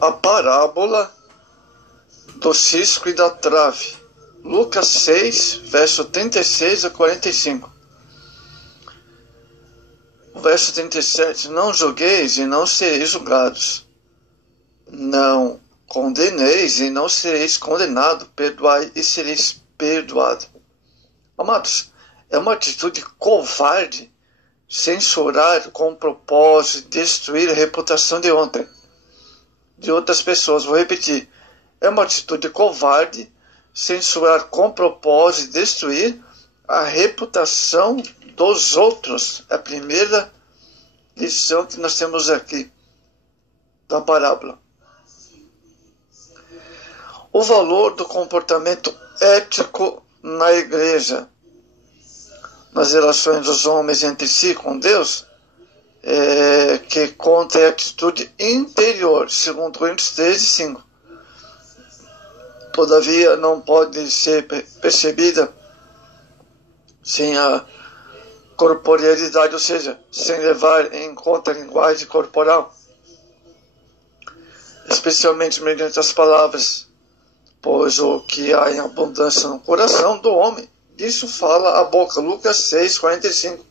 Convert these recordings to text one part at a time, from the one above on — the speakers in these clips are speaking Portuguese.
a parábola do cisco e da trave. Lucas 6, verso 36 a 45. O verso 37. Não julgueis e não sereis julgados. Não condeneis e não sereis condenado. Perdoai e sereis perdoado. Amados, é uma atitude covarde censurar com o propósito de destruir a reputação de outras pessoas. Vou repetir. É uma atitude covarde censurar com o propósito de destruir a reputação dos outros. É a primeira lição que nós temos aqui da parábola. O valor do comportamento ético na igreja, nas relações dos homens entre si com Deus, que conta a atitude interior, segundo Coríntios 13, 5. Todavia, não pode ser percebida sem a corporealidade, ou seja, sem levar em conta a linguagem corporal, especialmente mediante as palavras, pois o que há em abundância no coração do homem, disso fala a boca. Lucas 6, 45.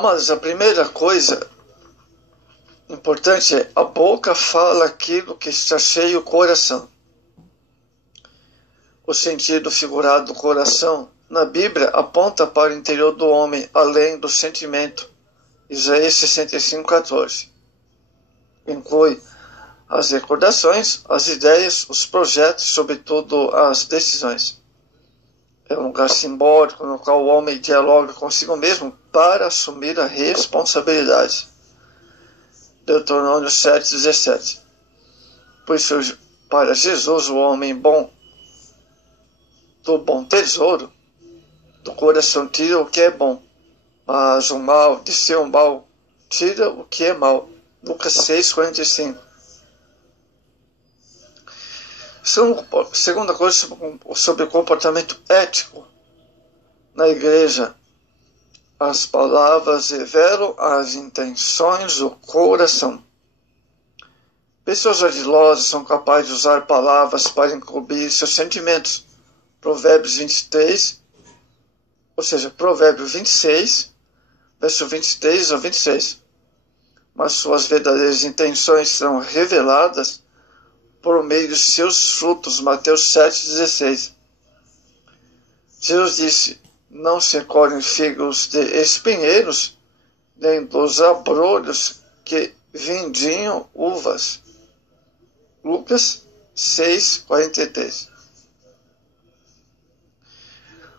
Mas a primeira coisa importante é: a boca fala aquilo que está cheio o coração. O sentido figurado do coração na Bíblia aponta para o interior do homem, além do sentimento. Isaías 65, 14. Inclui as recordações, as ideias, os projetos, sobretudo as decisões. É um lugar simbólico no qual o homem dialoga consigo mesmo para assumir a responsabilidade. Deuteronômio 7, 17. Pois para Jesus o homem bom, do bom tesouro, do coração tira o que é bom, mas o mal, de seu mal, tira o que é mal. Lucas 6, 45. Segunda coisa sobre o comportamento ético na igreja. As palavras revelam as intenções do coração. Pessoas ardilosas são capazes de usar palavras para encobrir seus sentimentos. Provérbios 23, ou seja, Provérbio 26, verso 23 a 26. Mas suas verdadeiras intenções são reveladas por meio de seus frutos. Mateus 7, 16. Jesus disse: não se colhem figos de espinheiros, nem dos abrolhos que vendiam uvas. Lucas 6, 43.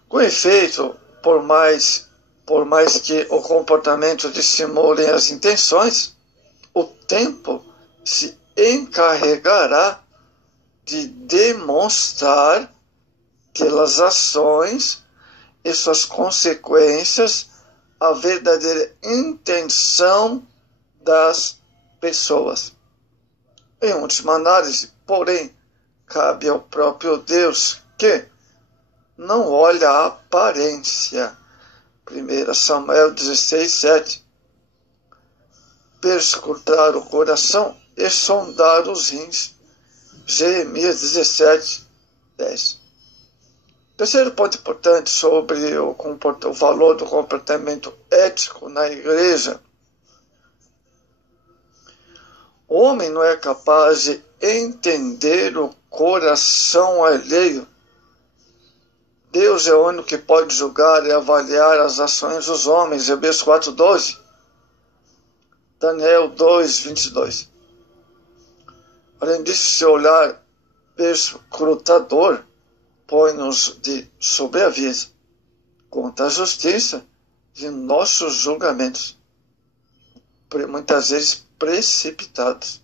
Com efeito, por mais que o comportamento dissimule as intenções, o tempo se encarregará de demonstrar pelas ações e suas consequências a verdadeira intenção das pessoas. Em última análise, porém, cabe ao próprio Deus que não olha a aparência. 1 Samuel 16, 7. Perscrutar o coração e sondar os rins. Jeremias 17, 10. Terceiro ponto importante sobre o valor do comportamento ético na igreja. O homem não é capaz de entender o coração alheio. Deus é o único que pode julgar e avaliar as ações dos homens. Hebreus 4:12. Daniel 2:22. Além disso, seu olhar perscrutador põe-nos de sobreaviso quanto à justiça de nossos julgamentos, muitas vezes precipitados.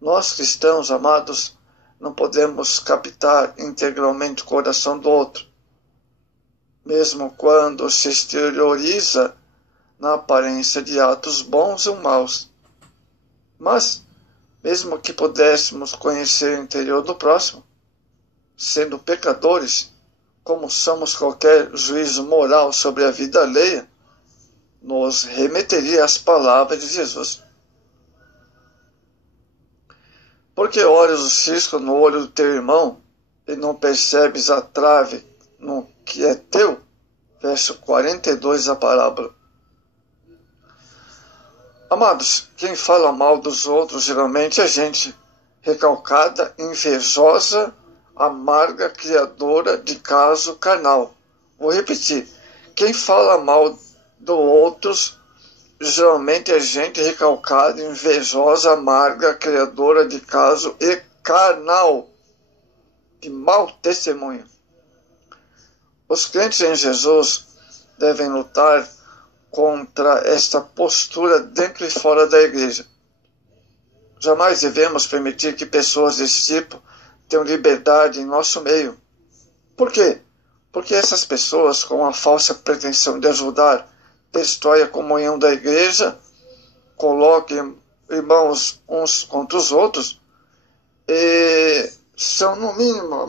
Nós, cristãos amados, não podemos captar integralmente o coração do outro, mesmo quando se exterioriza na aparência de atos bons ou maus. Mas, mesmo que pudéssemos conhecer o interior do próximo, sendo pecadores, como somos qualquer juízo moral sobre a vida alheia, nos remeteria às palavras de Jesus. Porque olhas o cisco no olho do teu irmão e não percebes a trave no que é teu? Verso 42 da parábola. Amados, quem fala mal dos outros geralmente é gente recalcada, invejosa, amarga, criadora de caso carnal. Vou repetir. Quem fala mal dos outros geralmente é gente recalcada, invejosa, amarga, criadora de caso e carnal, de mau testemunho. Os crentes em Jesus devem lutar contra esta postura dentro e fora da igreja. Jamais devemos permitir que pessoas desse tipo tenham liberdade em nosso meio. Por quê? Porque essas pessoas, com a falsa pretensão de ajudar, destroem a comunhão da igreja, colocam irmãos uns contra os outros e são, no mínimo,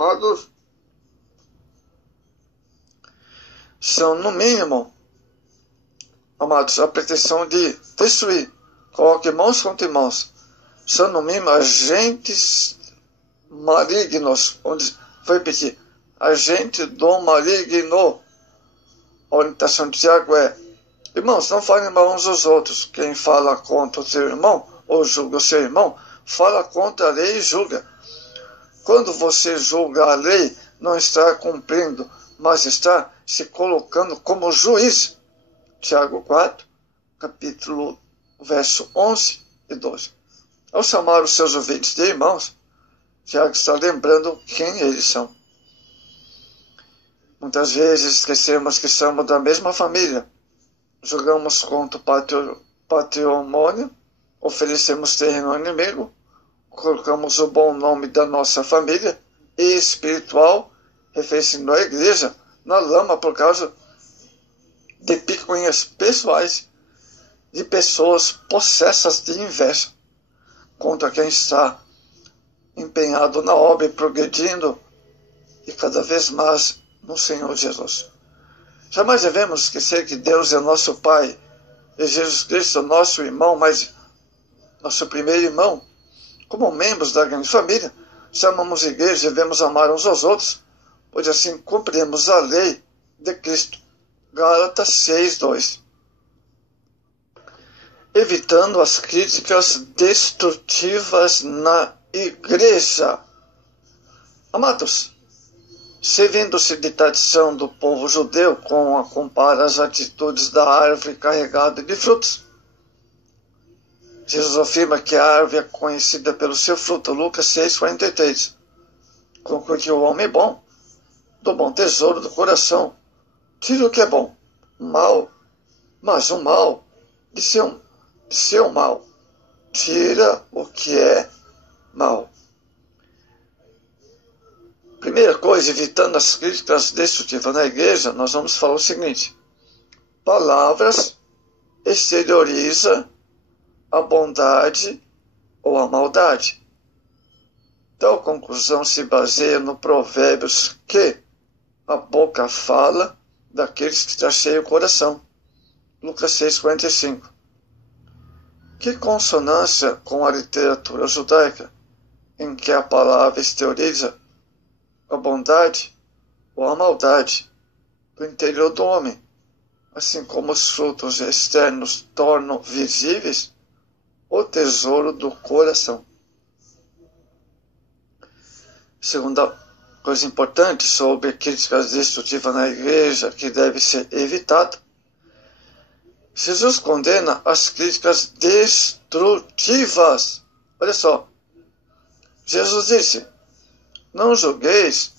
amados, a pretensão de destruir, colocam irmãos contra irmãos, são, no mínimo, agentes malignos. Vou repetir, agente do maligno. A orientação de Tiago é: irmãos, não falem mal uns aos outros. Quem fala contra o seu irmão ou julga o seu irmão, fala contra a lei e julga. Quando você julga a lei, não está cumprindo, mas está se colocando como juiz. Tiago 4, capítulo, verso 11 e 12. Ao chamar os seus ouvintes de irmãos, Tiago está lembrando quem eles são. Muitas vezes esquecemos que somos da mesma família. Jogamos contra o patrimônio, oferecemos terreno ao inimigo, colocamos o bom nome da nossa família e espiritual, referindo à igreja, na lama por causa de picuinhas pessoais de pessoas possessas de inveja contra quem está empenhado na obra e progredindo e cada vez mais no Senhor Jesus. Jamais devemos esquecer que Deus é nosso Pai e Jesus Cristo é nosso irmão, mas nosso primeiro irmão. Como membros da grande família, se amamos a igreja, devemos amar uns aos outros, pois assim cumpriremos a lei de Cristo. Gálatas 6:2. Evitando as críticas destrutivas na igreja. Amados, servindo-se de tradição do povo judeu, compara as atitudes da árvore carregada de frutos. Jesus afirma que a árvore é conhecida pelo seu fruto, Lucas 6:43. Conclui que o homem é bom, do bom tesouro do coração tira o que é bom, mal, mas o mal de seu mal tira o que é mal. Primeira coisa, evitando as críticas destrutivas na igreja, nós vamos falar o seguinte: palavras exterioriza a bondade ou a maldade. Tal conclusão se baseia no Provérbios que a boca fala daqueles que está cheio o coração. Lucas 6:45. Que consonância com a literatura judaica, em que a palavra exterioriza a bondade ou a maldade do interior do homem, assim como os frutos externos tornam visíveis o tesouro do coração. Segunda coisa importante sobre críticas destrutivas na igreja que deve ser evitada: Jesus condena as críticas destrutivas. Olha só, Jesus disse: não julgueis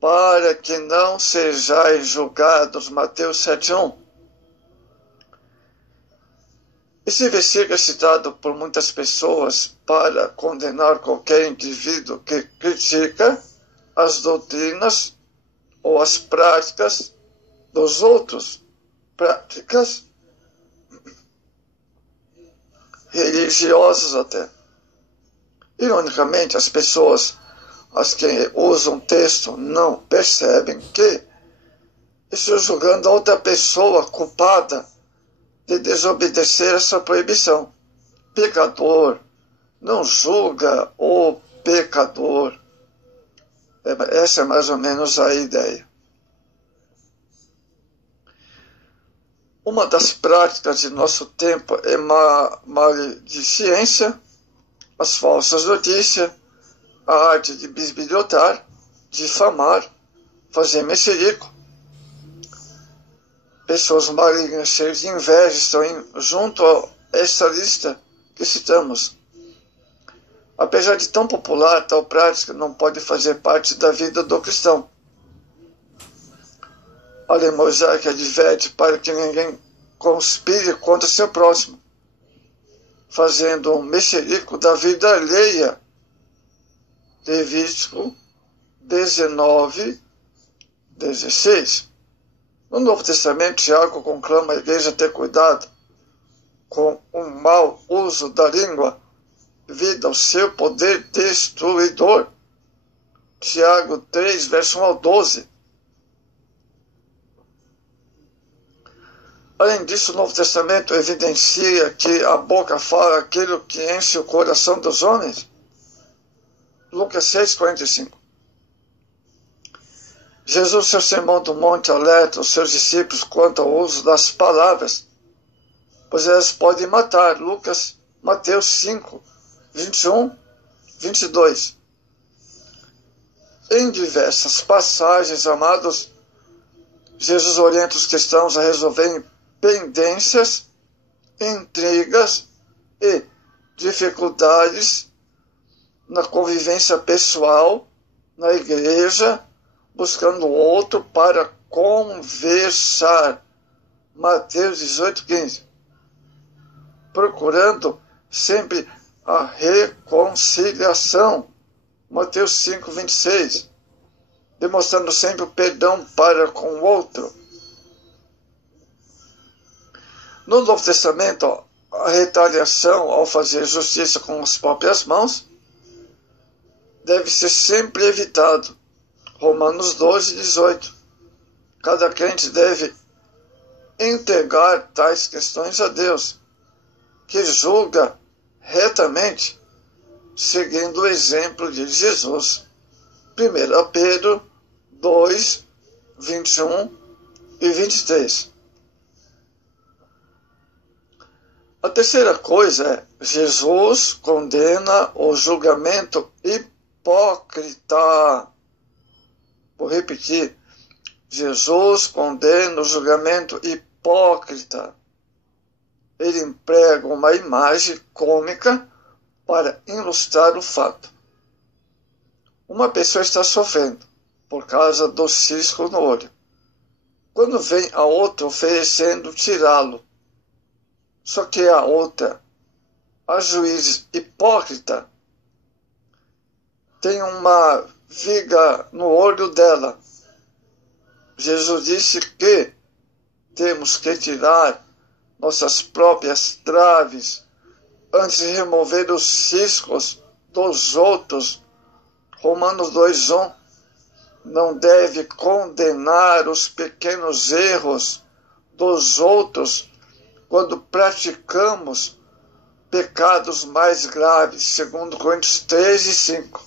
para que não sejais julgados. Mateus 7:1. Esse versículo é citado por muitas pessoas para condenar qualquer indivíduo que critica as doutrinas ou as práticas dos outros, práticas religiosas até. Ironicamente, as pessoas as que usam o texto não percebem que Estou julgando a outra pessoa culpada de desobedecer essa proibição. Pecador não julga o pecador. Essa é mais ou menos a ideia. Uma das práticas de nosso tempo é maledicência, as falsas notícias, a arte de bisbilhotar, difamar, fazer mexerico. Pessoas malignas cheias de inveja estão junto a essa lista que citamos. Apesar de tão popular, tal prática não pode fazer parte da vida do cristão. A lei mosaica adverte para que ninguém conspire contra seu próximo, fazendo um mexerico da vida alheia. Levítico 19:16. No Novo Testamento, Tiago conclama a igreja a ter cuidado com o mau uso da língua, devido ao seu poder destruidor. Tiago 3, verso 1 ao 12. Além disso, o Novo Testamento evidencia que a boca fala aquilo que enche o coração dos homens. Lucas 6:45. Jesus, seu sermão do monte, alerta os seus discípulos quanto ao uso das palavras, pois elas podem matar. Mateus 5:21-22. Em diversas passagens, amados, Jesus orienta os cristãos a resolverem pendências, intrigas e dificuldades na convivência pessoal, na igreja, buscando outro para conversar. Mateus 18:15. Procurando sempre a reconciliação. Mateus 5:26. Demonstrando sempre o perdão para com o outro. No Novo Testamento, a retaliação ao fazer justiça com as próprias mãos deve ser sempre evitado. Romanos 12:18. Cada crente deve entregar tais questões a Deus, que julga retamente, seguindo o exemplo de Jesus. 1 Pedro 2:21-23. A terceira coisa é: Jesus condena o julgamento hipócrita. Vou repetir. Jesus condena o julgamento hipócrita. Ele emprega uma imagem cômica para ilustrar o fato. Uma pessoa está sofrendo por causa do cisco no olho. Quando vem a outra oferecendo tirá-lo, só que a outra, a juiz hipócrita, tem uma viga no olho dela. Jesus disse que temos que tirar nossas próprias traves antes de remover os ciscos dos outros. Romanos 2:1. Não deve condenar os pequenos erros dos outros quando praticamos pecados mais graves, segundo Coríntios 13:5.